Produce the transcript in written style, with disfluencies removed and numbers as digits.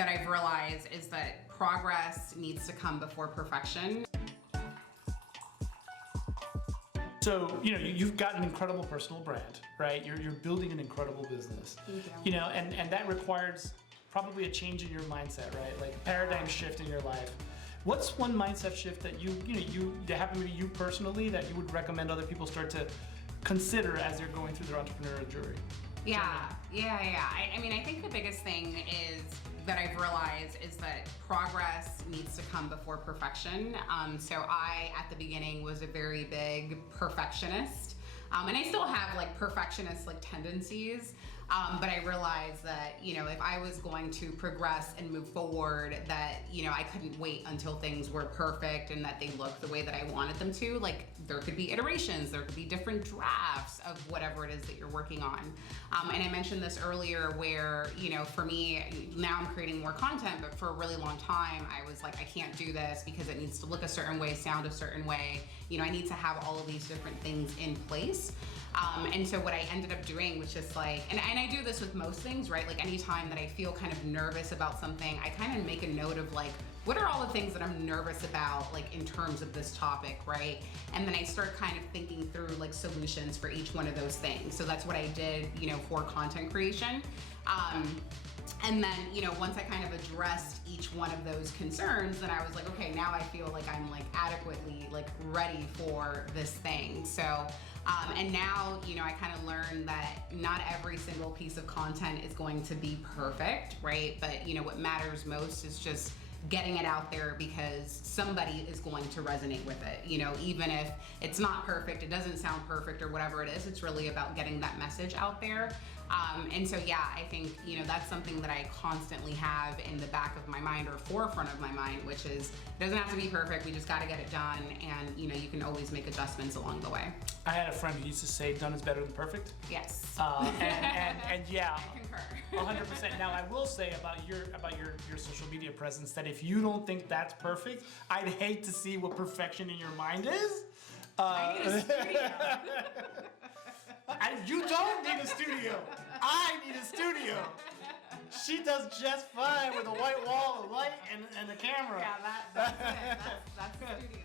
that I've realized is that progress needs to come before perfection. So, you've got an incredible personal brand, right? You're building an incredible business. Thank you. And that requires probably a change in your mindset, right? Like a paradigm shift in your life. What's one mindset shift that that happened to you personally that you would recommend other people start to consider as they're going through their entrepreneurial journey? Yeah. I mean, I think the biggest thing that I've realized is that progress needs to come before perfection. So I, at the beginning, was a very big perfectionist. And I still have like perfectionist tendencies, but I realized that, if I was going to progress and move forward, that, I couldn't wait until things were perfect and that they looked the way that I wanted them to. Like, there could be iterations, there could be different drafts of whatever it is that you're working on. And I mentioned this earlier where, for me, now I'm creating more content, but for a really long time, I was like, I can't do this because it needs to look a certain way, sound a certain way. I need to have all of these different things in place. And so what I ended up doing was just like, and I do this with most things, right? Like anytime that I feel kind of nervous about something, I kind of make a note of like, what are all the things that I'm nervous about, like in terms of this topic, right? And then I start kind of thinking through like solutions for each one of those things. So that's what I did, for content creation. And then, once I kind of addressed each one of those concerns, then I was like, okay, now I feel like I'm like adequately like ready for this thing. So, and now, I kind of learned that not every single piece of content is going to be perfect, right? But, what matters most is just getting it out there because somebody is going to resonate with it. Even if it's not perfect, it doesn't sound perfect or whatever it is, it's really about getting that message out there. And so, yeah, I think, that's something that I constantly have in the back of my mind or forefront of my mind, which is, it doesn't have to be perfect. We just got to get it done. And, you can always make adjustments along the way. I had a friend who used to say, done is better than perfect. Yes. And yeah. I concur. 100%. Now, I will say about your social media presence that if you don't think that's perfect, I'd hate to see what perfection in your mind is. I need a studio. You don't need a studio. I need a studio. She does just fine with a white wall, a light, and a camera. Yeah, that's it. That's the studio.